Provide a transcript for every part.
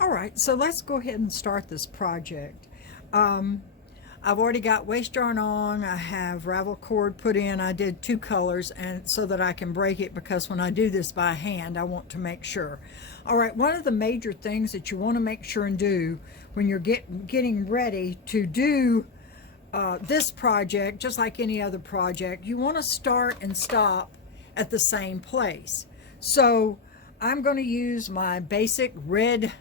All right, so let's go ahead and start this project. I've already got waste yarn on. I have ravel cord put in. I did two colors and so that I can break it, because when I do this by hand, I want to make sure. All right, one of the major things that you want to make sure and do when you're getting ready to do this project, just like any other project, you want to start and stop at the same place. So I'm going to use my basic red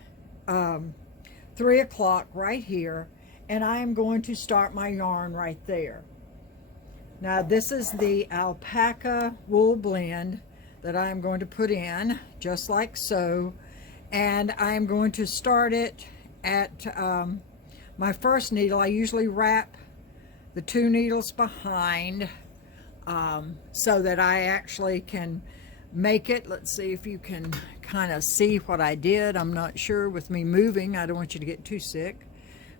3 o'clock right here, and I am going to start my yarn right there. Now this is the alpaca wool blend that I am going to put in, just like so, and I am going to start it at my first needle. I usually wrap the 2 needles behind so that I actually can make it. Let's see if you can kind of see what I did. I'm not sure with me moving. I don't want you to get too sick.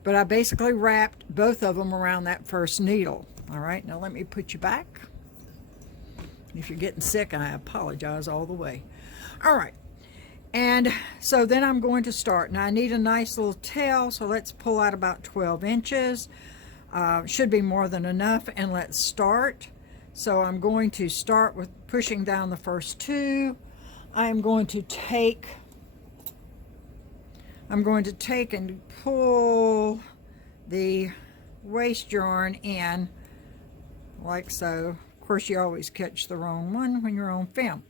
But I basically wrapped both of them around that first needle. All right, now let me put you back. If you're getting sick, I apologize all the way. All right, and so then I'm going to start. Now I need a nice little tail, so let's pull out about 12 inches. Should be more than enough, and let's start. So I'm going to start with pushing down the first 2. I'm going to take and pull the waste yarn in like so. Of course, you always catch the wrong one when you're on film.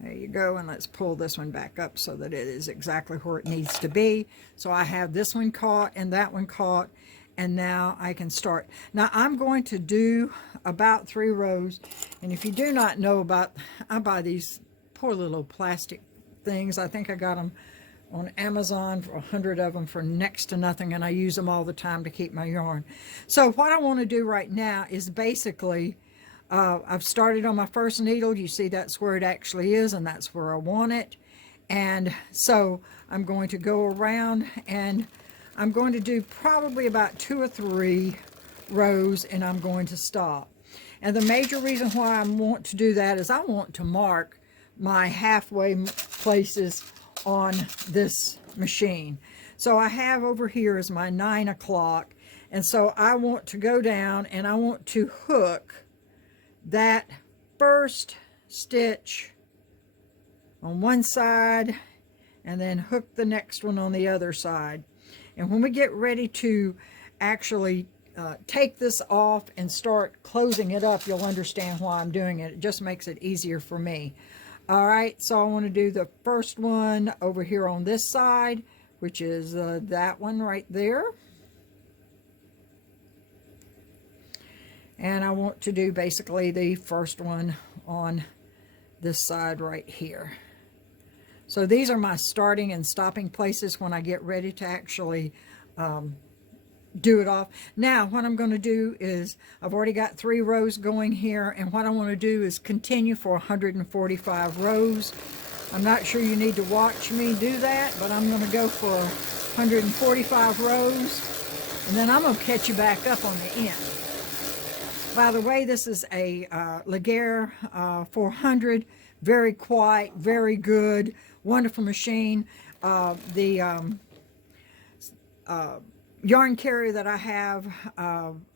There you go, and let's pull this one back up so that it is exactly where it needs to be. So I have this one caught and that one caught, and now I can start. Now I'm going to do about 3 rows, and if you do not know about, I buy these poor little plastic things. I think I got them on Amazon for 100 of them for next to nothing, and I use them all the time to keep my yarn. So what I want to do right now is basically, I've started on my first needle. You see that's where it actually is, and that's where I want it. And so I'm going to go around, and I'm going to do probably about 2 or 3 rows, and I'm going to stop. And the major reason why I want to do that is I want to mark my halfway places on this machine. So I have over here is my 9 o'clock, and so I want to go down and I want to hook that first stitch on one side and then hook the next one on the other side. And when we get ready to actually take this off and start closing it up, you'll understand why I'm doing it. It just makes it easier for me. All right, so I want to do the first one over here on this side, which is that one right there. And I want to do basically the first one on this side right here. So these are my starting and stopping places when I get ready to actually do it off. Now what I'm going to do is, I've already got 3 rows going here, and what I want to do is continue for 145 rows. I'm not sure you need to watch me do that, but I'm going to go for 145 rows, and then I'm going to catch you back up on the end. By the way, this is a Legare 400, very quiet, very good, wonderful machine. The yarn carrier that I have,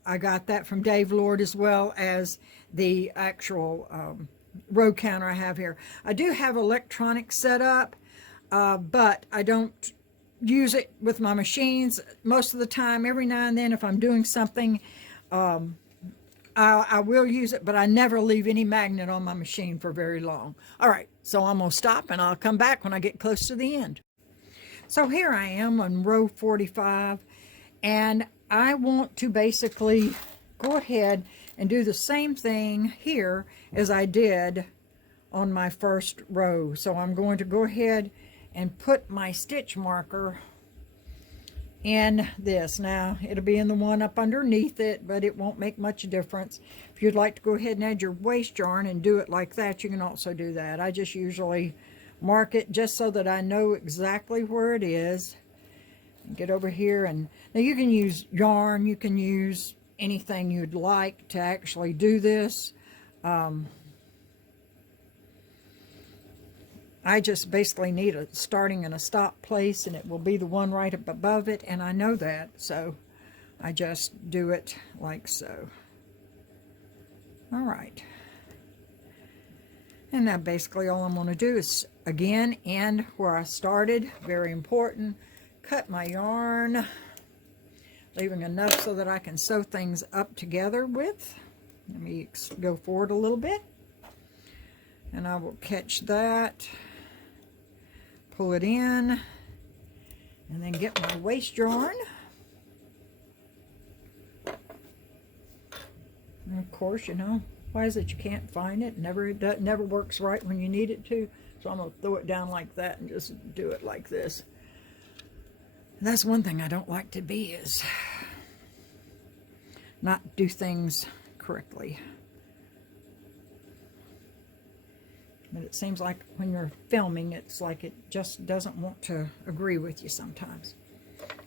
I got that from Dave Lord, as well as the actual row counter I have here. I do have electronic set up, but I don't use it with my machines most of the time. Every now and then, if I'm doing something, I will use it, but I never leave any magnet on my machine for very long. All right, so I'm going to stop, and I'll come back when I get close to the end. So here I am on row 45, and I want to basically go ahead and do the same thing here as I did on my first row. So I'm going to go ahead and put my stitch marker in this. Now it'll be in the one up underneath it, but it won't make much difference. If you'd like to go ahead and add your waste yarn and do it like that, you can also do that. I just usually mark it just so that I know exactly where it is. Get over here, and now you can use yarn, you can use anything you'd like to actually do this. I just basically need a starting and a stop place, and it will be the one right up above it, and I know that, so I just do it like so. All right. And now basically all I'm going to do is, again, end where I started. Very important. Cut my yarn, leaving enough so that I can sew things up together with. Let me go forward a little bit. And I will catch that, pull it in, and then get my waste yarn. And of course, you know, why is it you can't find it? It never works right when you need it to. So I'm going to throw it down like that and just do it like this. And that's one thing I don't like to be, is not do things correctly. But it seems like when you're filming, it's like it just doesn't want to agree with you sometimes.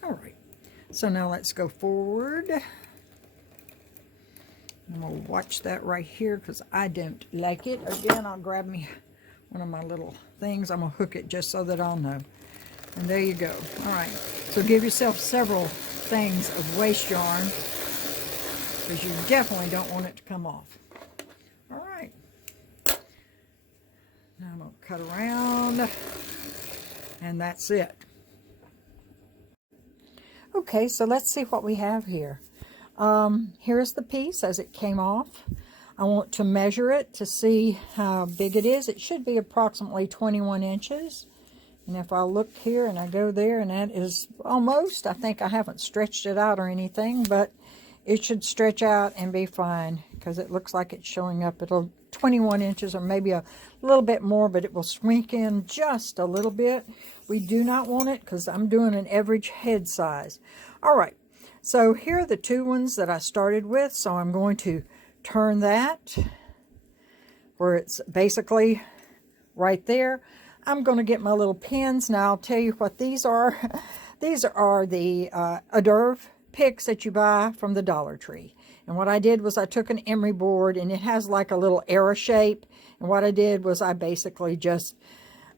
All right. So now let's go forward. And we'll watch that right here because I don't like it. Again, I'll grab me one of my little things. I'm going to hook it just so that I'll know. And there you go. All right. So give yourself several things of waste yarn because you definitely don't want it to come off. All right. Now I'm going to cut around. And that's it. Okay, so let's see what we have here. Here's the piece as it came off. I want to measure it to see how big it is. It should be approximately 21 inches. And if I look here and I go there, and that is almost, I think I haven't stretched it out or anything, but it should stretch out and be fine because it looks like it's showing up at 21 inches or maybe a little bit more, but it will shrink in just a little bit. We do not want it because I'm doing an average head size. All right. So here are the two ones that I started with. So I'm going to turn that where it's basically right there. I'm going to get my little pins. Now I'll tell you what these are. These are the hors d'oeuvre picks that you buy from the Dollar Tree. And what I did was I took an emery board, and it has like a little arrow shape. And what I did was I basically just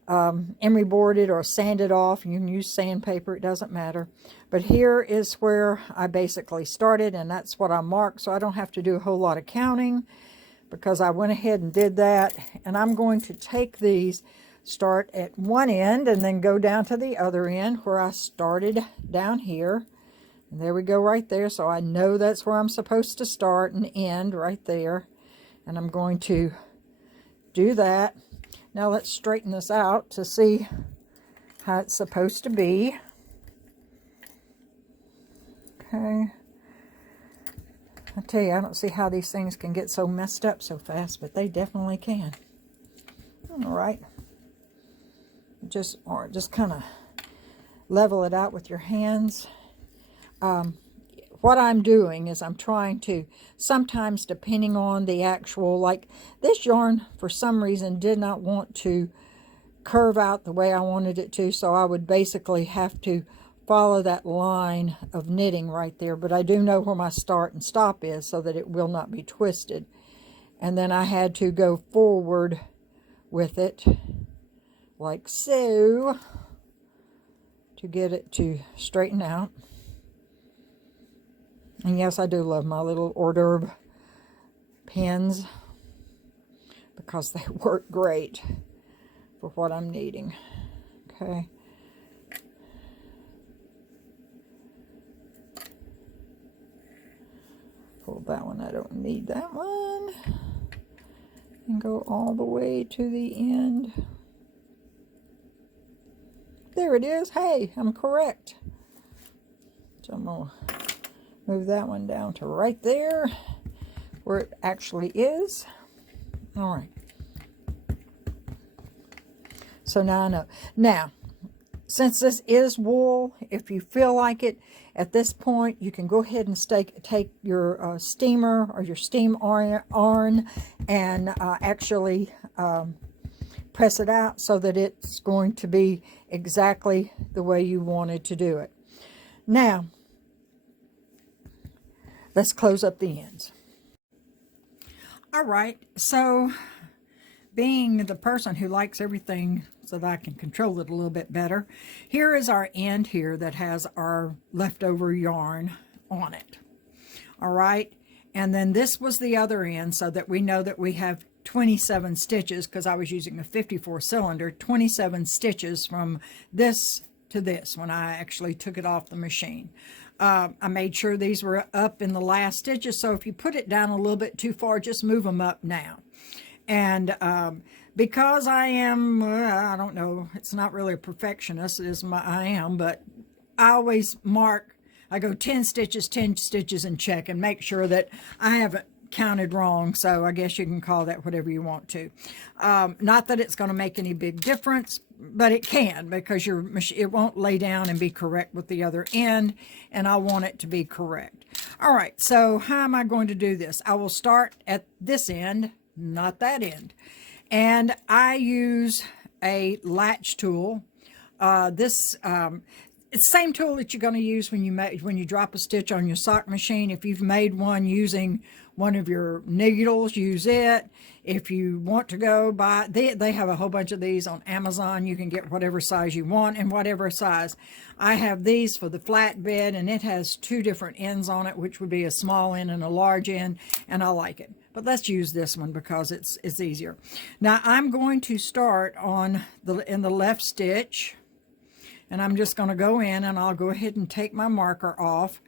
emery boarded or sanded off. You can use sandpaper, it doesn't matter. But here is where I basically started, and that's what I marked, so I don't have to do a whole lot of counting because I went ahead and did that. And I'm going to take these, start at one end, and then go down to the other end where I started down here. And there we go right there, so I know that's where I'm supposed to start and end right there. And I'm going to do that. Now let's straighten this out to see how it's supposed to be. Okay. I tell you, I don't see how these things can get so messed up so fast, but they definitely can. All right. Just kind of level it out with your hands. What I'm doing is I'm trying to, sometimes depending on the actual, like this yarn for some reason did not want to curve out the way I wanted it to, so I would basically have to follow that line of knitting right there. But I do know where my start and stop is so that it will not be twisted. And then I had to go forward with it like so to get it to straighten out. And yes, I do love my little hors d'oeuvre pins because they work great for what I'm needing. Okay. Pull that one. I don't need that one. And go all the way to the end. There it is. Hey, I'm correct. So I'm going to move that one down to right there where it actually is. All right. So now I know. Now, since this is wool, if you feel like it, at this point, you can go ahead and take your steamer or your steam iron and actually press it out so that it's going to be exactly the way you wanted to do it. Now, let's close up the ends. All right, so being the person who likes everything so that I can control it a little bit better, here is our end here that has our leftover yarn on it. All right, and then this was the other end, so that we know that we have 27 stitches, because I was using a 54 cylinder, 27 stitches from this to this when I actually took it off the machine. I made sure these were up in the last stitches, so if you put it down a little bit too far, just move them up now. And because I am, I don't know, it's not really a perfectionist, I am, but I always mark, I go 10 stitches and check and make sure that I haven't counted wrong. So I guess you can call that whatever you want to. Not that it's going to make any big difference, but it can, because it won't lay down and be correct with the other end, and I want it to be correct. All right, so how am I going to do this? I will start at this end, not that end, and I use a latch tool. It's the same tool that you're going to use when you drop a stitch on your sock machine. If you've made one using one of your needles, use it. If you want to go buy, they have a whole bunch of these on Amazon. You can get whatever size you want and whatever size. I have these for the flatbed, and it has two different ends on it, which would be a small end and a large end, and I like it. But let's use this one because it's easier. Now I'm going to start in the left stitch, and I'm just going to go in, and I'll go ahead and take my marker off.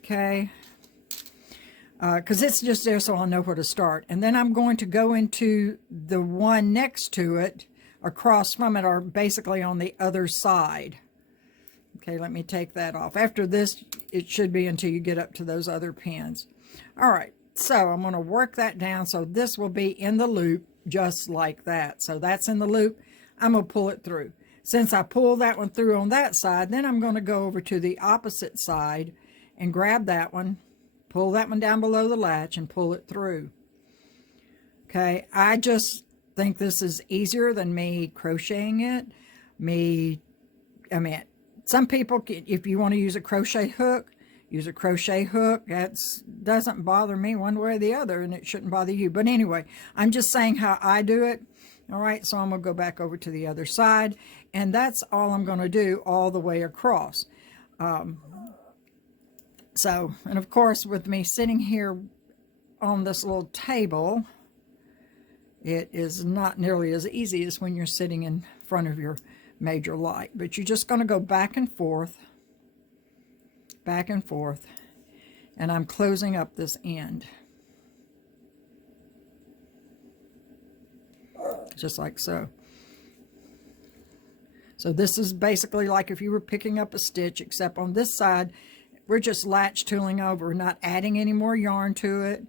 Okay. Because it's just there so I'll know where to start. And then I'm going to go into the one next to it, across from it, or basically on the other side. Okay, let me take that off. After this, it should be until you get up to those other pins. All right, so I'm going to work that down, so this will be in the loop just like that. So that's in the loop. I'm going to pull it through. Since I pulled that one through on that side, then I'm going to go over to the opposite side and grab that one, pull that one down below the latch, and pull it through. Okay, I just think this is easier than me crocheting it. I mean, some people, if you want to use a crochet hook, use a crochet hook. That doesn't bother me one way or the other, and it shouldn't bother you. But anyway, I'm just saying how I do it. All right, so I'm going to go back over to the other side, and that's all I'm going to do all the way across. And of course, with me sitting here on this little table, it is not nearly as easy as when you're sitting in front of your major light. But you're just going to go back and forth, and I'm closing up this end. Just like so. So this is basically like if you were picking up a stitch, except on this side, we're just latch tooling over, not adding any more yarn to it.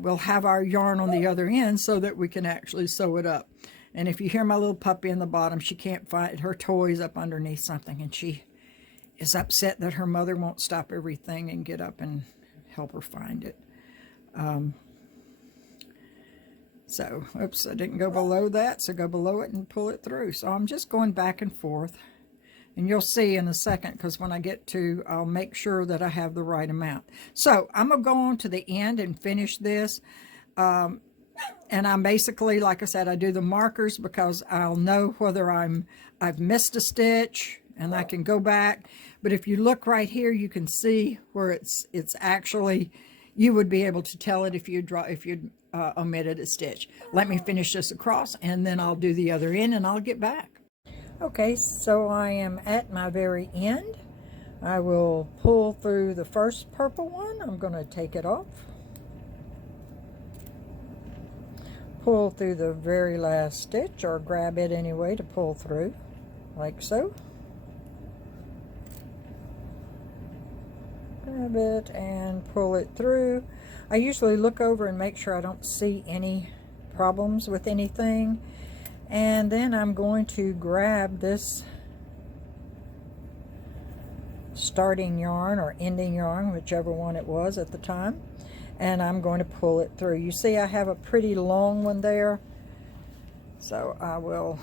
We'll have our yarn on the other end so that we can actually sew it up. And if you hear my little puppy in the bottom, she can't find her toys up underneath something, and she is upset that her mother won't stop everything and get up and help her find it. So, oops, I didn't go below that, so go below it and pull it through. So I'm just going back and forth, and you'll see in a second, because when I get to, I'll make sure that I have the right amount. So I'm going to go on to the end and finish this. And I'm basically, like I said, I do the markers because I'll know whether I've missed a stitch, and I can go back. But if you look right here, you can see where it's actually, you would be able to tell it if you'd omitted a stitch. Let me finish this across, and then I'll do the other end, and I'll get back. Okay, so I am at my very end. I will pull through the first purple one. I'm going to take it off. Pull through the very last stitch, or grab it anyway to pull through, like so. Grab it and pull it through. I usually look over and make sure I don't see any problems with anything. And then I'm going to grab this starting yarn or ending yarn, whichever one it was at the time, and I'm going to pull it through. You see I have a pretty long one there, so I will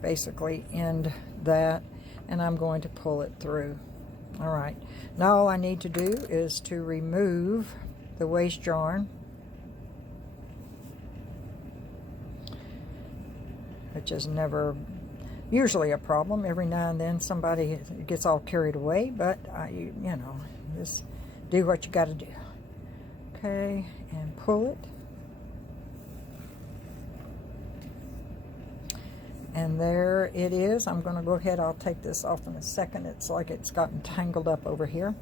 basically end that, and I'm going to pull it through. All right, now all I need to do is to remove the waste yarn. which is never usually a problem. Every now and then somebody gets all carried away, but you know, just do what you got to do. Okay, and pull it. And there it is. I'm going to go ahead. I'll take this off in a second. It's like it's gotten tangled up over here.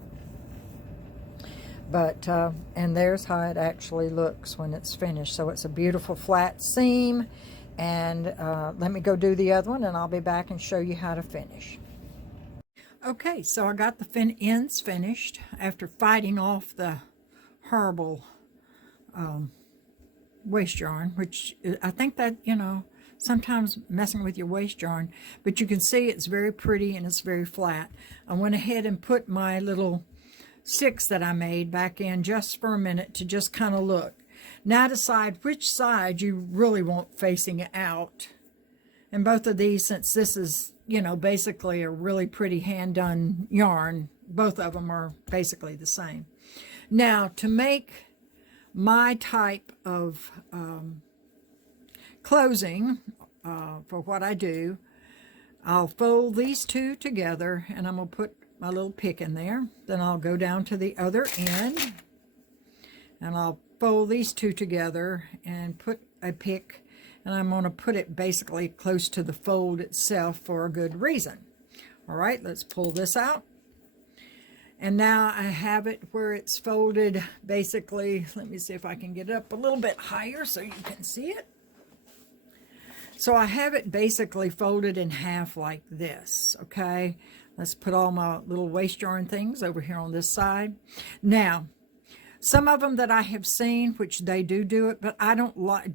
But, and there's how it actually looks when it's finished. So it's a beautiful flat seam. And let me go do the other one, and I'll be back and show you how to finish. Okay, so I got the ends finished after fighting off the horrible waste yarn, which I think that, you know, sometimes messing with your waste yarn, but you can see it's very pretty and it's very flat. I went ahead and put my little sticks that I made back in just for a minute to just kind of look. Now decide which side you really want facing out. And both of these, since this is, you know, basically a really pretty hand-done yarn, both of them are basically the same. Now, to make my type of closing for what I do, I'll fold these two together, and I'm going to put my little pick in there. Then I'll go down to the other end, and I'll fold these two together and put a pick, and I'm going to put it basically close to the fold itself for a good reason. All right, let's pull this out. And now I have it where it's folded basically. Let me see if I can get it up a little bit higher so you can see it. So I have it basically folded in half like this, okay? Let's put all my little waste yarn things over here on this side. Now, some of them that I have seen, which they do it, but I don't like,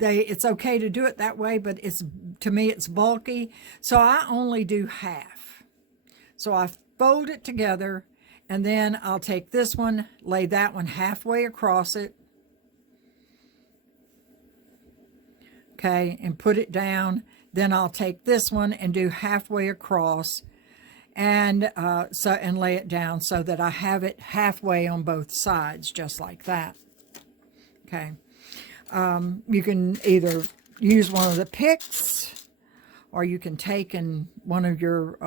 it's okay to do it that way, but it's, to me, it's bulky. So I only do half. So I fold it together, and then I'll take this one, lay that one halfway across it. Okay, and put it down. Then I'll take this one and do halfway across, and and lay it down so that I have it halfway on both sides, just like that. Okay, you can either use one of the picks, or you can take in one of your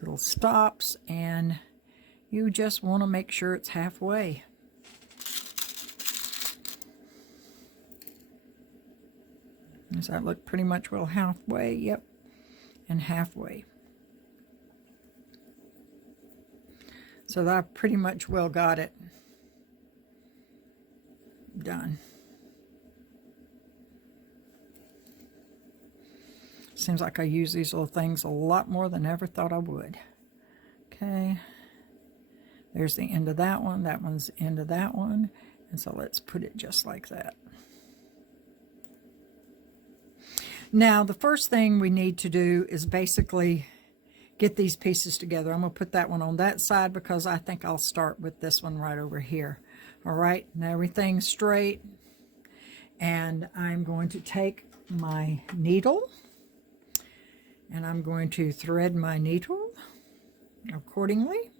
little stops, and you just want to make sure it's halfway. Does that look pretty much well halfway? Yep, and halfway. So that I pretty much well got it done. Seems like I use these little things a lot more than I ever thought I would. Okay, there's the end of that one. That one's the end of that one. And so let's put it just like that. Now, the first thing we need to do is basically get these pieces together. I'm going to put that one on that side because I think I'll start with this one right over here. All right, now everything's straight. And I'm going to take my needle, and I'm going to thread my needle accordingly.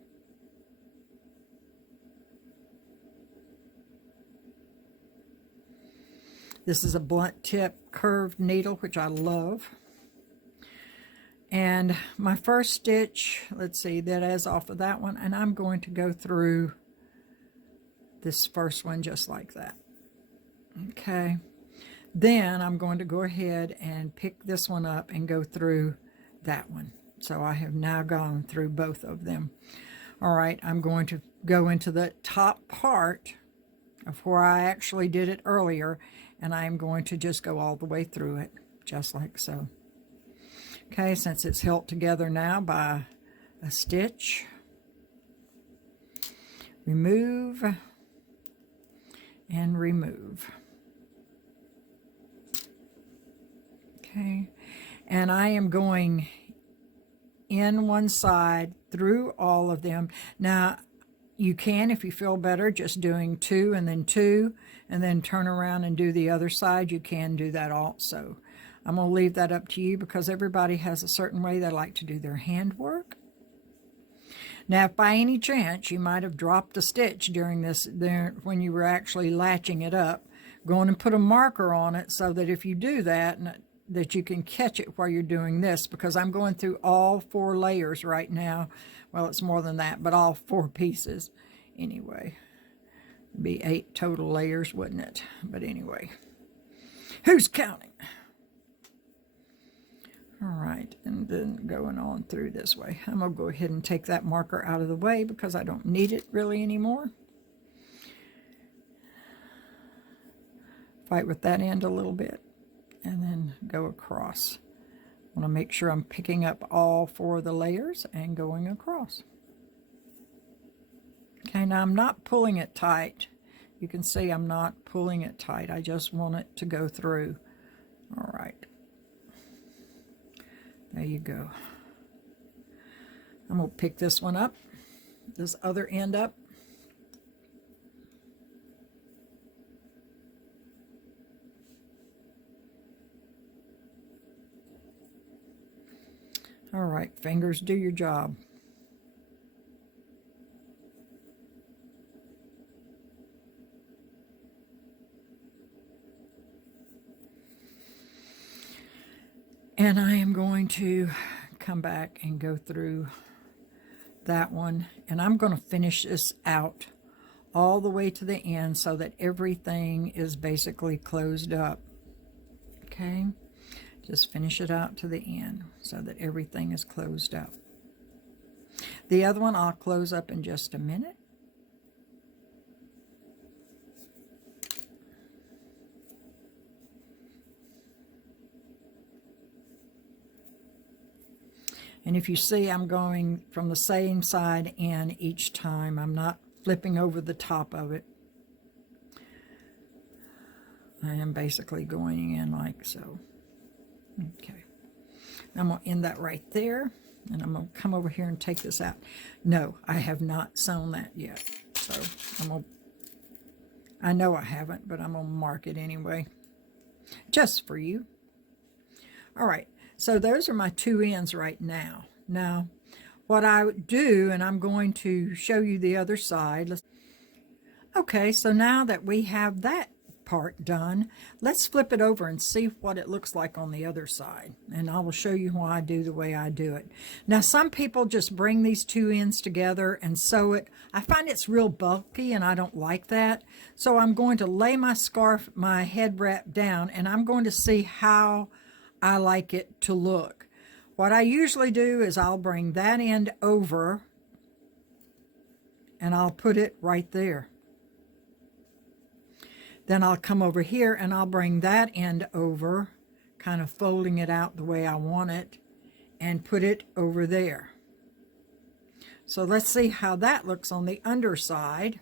This is a blunt tip curved needle, which I love. And my first stitch, let's see, that is off of that one, and I'm going to go through this first one just like that. Okay. Then I'm going to go ahead and pick this one up and go through that one. So I have now gone through both of them. All right, I'm going to go into the top part of where I actually did it earlier, and I'm going to just go all the way through it, just like so. Okay, since it's held together now by a stitch, remove and remove. Okay, and I am going in one side through all of them. Now, you can, if you feel better, just doing two, and then turn around and do the other side. You can do that also. I'm going to leave that up to you because everybody has a certain way they like to do their handwork. Now, if by any chance you might have dropped a stitch during this, there when you were actually latching it up, go on and put a marker on it so that if you do that, that you can catch it while you're doing this, because I'm going through all 4 layers right now. Well, it's more than that, but all 4 pieces. Anyway, it'd be 8 total layers, wouldn't it? But anyway, who's counting? All right, and then going on through this way. I'm going to go ahead and take that marker out of the way because I don't need it really anymore. Fight with that end a little bit and then go across. I want to make sure I'm picking up all 4 of the layers and going across. Okay, now I'm not pulling it tight. You can see I'm not pulling it tight. I just want it to go through. All right. There you go. I'm going to pick this one up, this other end up. All right, fingers, do your job. And I am going to come back and go through that one. And I'm going to finish this out all the way to the end so that everything is basically closed up. Okay? Just finish it out to the end so that everything is closed up. The other one I'll close up in just a minute. And if you see, I'm going from the same side in each time. I'm not flipping over the top of it. I am basically going in like so. Okay. I'm going to end that right there. And I'm going to come over here and take this out. No, I have not sewn that yet. So I know I haven't, but I'm going to mark it anyway. Just for you. All right. So those are my 2 ends right now. Now, what I would do, and I'm going to show you the other side. Okay, so now that we have that part done, let's flip it over and see what it looks like on the other side. And I will show you why I do the way I do it. Now, some people just bring these 2 ends together and sew it. I find it's real bulky and I don't like that. So I'm going to lay my scarf, my head wrap down, and I'm going to see how I like it to look. What I usually do is I'll bring that end over and I'll put it right there. Then I'll come over here and I'll bring that end over, kind of folding it out the way I want it, and put it over there. So let's see how that looks on the underside.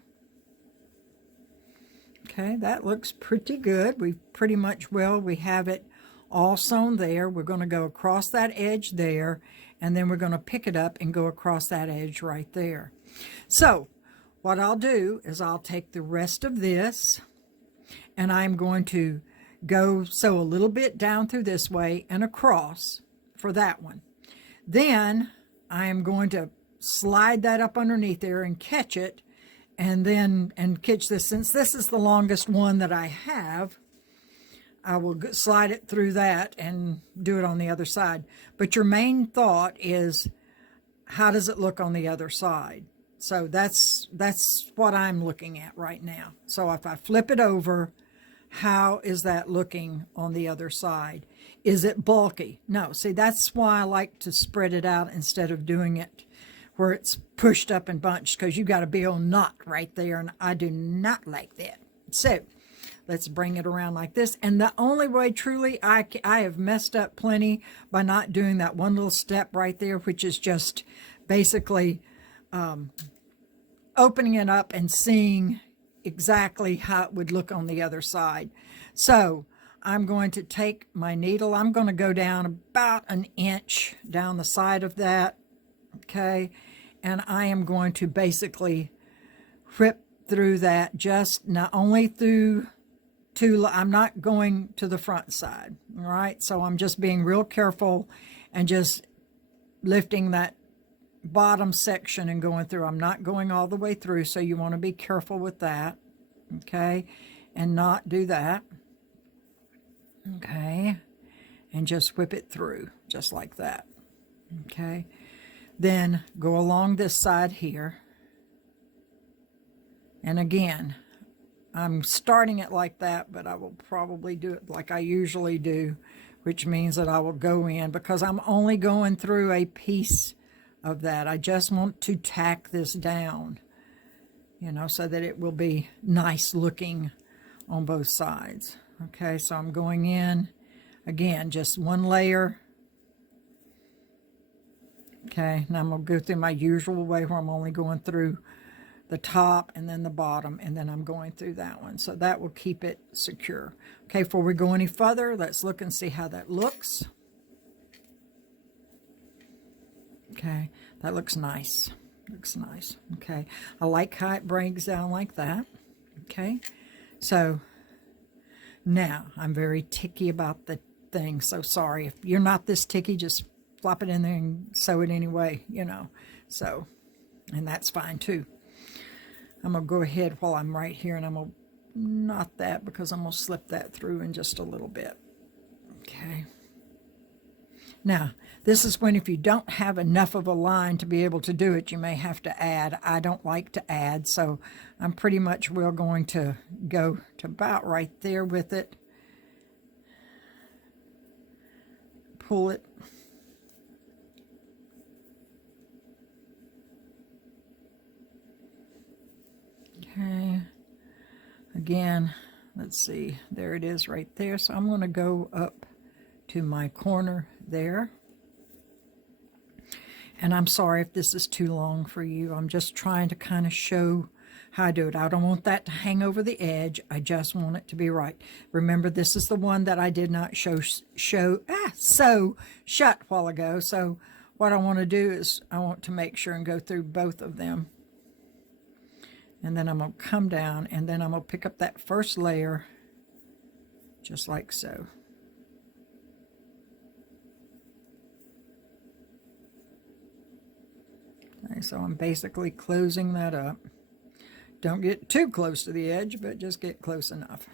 Okay, that looks pretty good. We pretty much, well, we have it all sewn there. We're going to go across that edge there, and then we're going to pick it up and go across that edge right there. So what I'll do is I'll take the rest of this, and I'm going to go sew a little bit down through this way and across for that one. Then I am going to slide that up underneath there and catch it, and catch this. Since this is the longest one that I have, I will slide it through that and do it on the other side. But your main thought is, how does it look on the other side? So that's what I'm looking at right now. So if I flip it over, how is that looking on the other side? Is it bulky? No. See, that's why I like to spread it out instead of doing it where it's pushed up and bunched, because you got a big old knot right there, and I do not like that. So let's bring it around like this. And the only way, truly, I have messed up plenty by not doing that one little step right there, which is just basically opening it up and seeing exactly how it would look on the other side. So I'm going to take my needle. I'm going to go down about an inch down the side of that. Okay. And I am going to basically whip through that, just not only through I'm not going to the front side, all right? So I'm just being real careful and just lifting that bottom section and going through. I'm not going all the way through, so you want to be careful with that, okay, and not do that, okay, and just whip it through just like that, okay. Then go along this side here, and again, I'm starting it like that, but I will probably do it like I usually do, which means that I will go in, because I'm only going through a piece of that. I just want to tack this down, you know, so that it will be nice looking on both sides. Okay, so I'm going in, again, just one layer. Okay, now I'm going to go through my usual way where I'm only going through the top and then the bottom, and then I'm going through that one. So that will keep it secure. Okay, before we go any further, let's look and see how that looks. Okay, that looks nice. Looks nice. Okay, I like how it breaks down like that. Okay, so now I'm very ticky about the thing. So sorry. If you're not this ticky, just flop it in there and sew it anyway, you know. So, and that's fine too. I'm going to go ahead while I'm right here, and I'm going to knot that, because I'm going to slip that through in just a little bit. Okay. Now, this is when, if you don't have enough of a line to be able to do it, you may have to add. I don't like to add, so I'm pretty much going to go to about right there with it. Pull it. Okay, again, let's see, there it is right there. So I'm going to go up to my corner there. And I'm sorry if this is too long for you. I'm just trying to kind of show how I do it. I don't want that to hang over the edge. I just want it to be right. Remember, this is the one that I did not sew shut a while ago. So what I want to do is I want to make sure and go through both of them. And then I'm going to come down, and then I'm going to pick up that first layer, just like so. Okay, so I'm basically closing that up. Don't get too close to the edge, but just get close enough.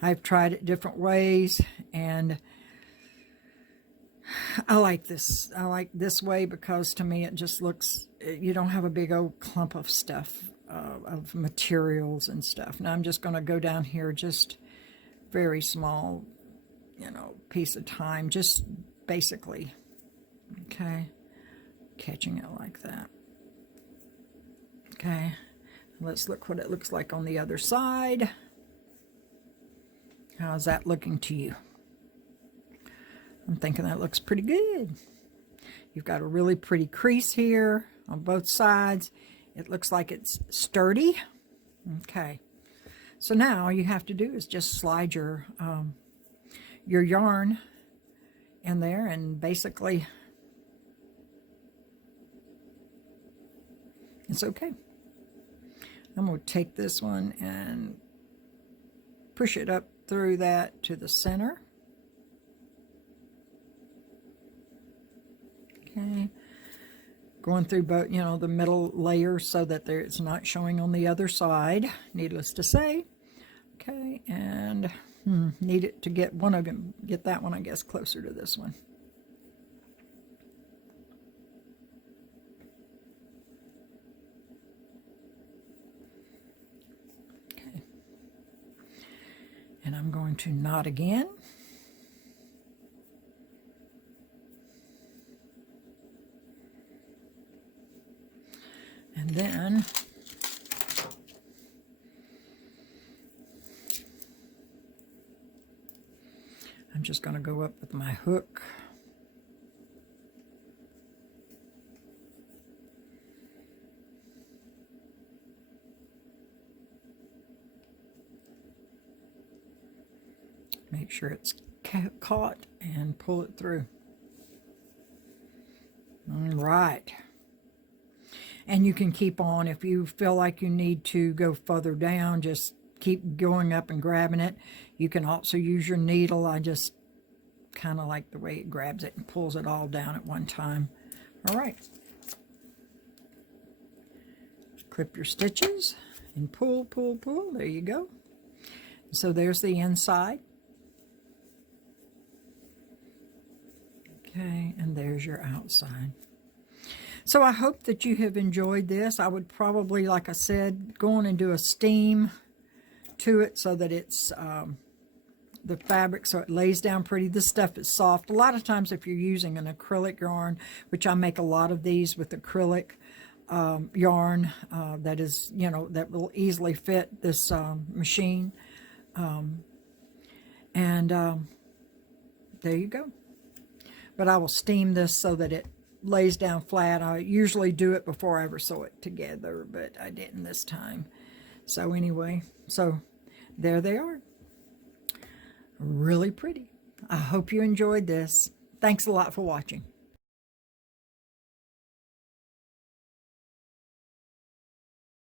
I've tried it different ways, and I like this. I like this way because to me it just looks, you don't have a big old clump of stuff, of materials and stuff. Now I'm just going to go down here just very small, you know, piece of time, just basically, okay, catching it like that. Okay, let's look what it looks like on the other side. How's that looking to you? I'm thinking that looks pretty good. You've got a really pretty crease here on both sides. It looks like it's sturdy. Okay. So now all you have to do is just slide your yarn in there, and basically it's okay. I'm going to take this one and push it up through that to the center. Okay, going through both, you know, the middle layer so that it's not showing on the other side, needless to say. Okay, and need it to get one of them, get that one, I guess, closer to this one. Okay, and I'm going to knot again. And then I'm just going to go up with my hook. Make sure it's caught and pull it through. All right. And you can keep on. If you feel like you need to go further down, just keep going up and grabbing it. You can also use your needle. I just kind of like the way it grabs it and pulls it all down at one time. All right. Clip your stitches and pull, pull, pull. There you go. So there's the inside. Okay, and there's your outside. So I hope that you have enjoyed this. I would probably, like I said, go on and do a steam to it so that it's the fabric, so it lays down pretty. This stuff is soft. A lot of times if you're using an acrylic yarn, which I make a lot of these with acrylic yarn that is, you know, that will easily fit this machine. There you go. But I will steam this so that it lays down flat. I usually do it before I ever sew it together, but I didn't this time. So anyway, so there they are. Really pretty. I hope you enjoyed this. Thanks a lot for watching.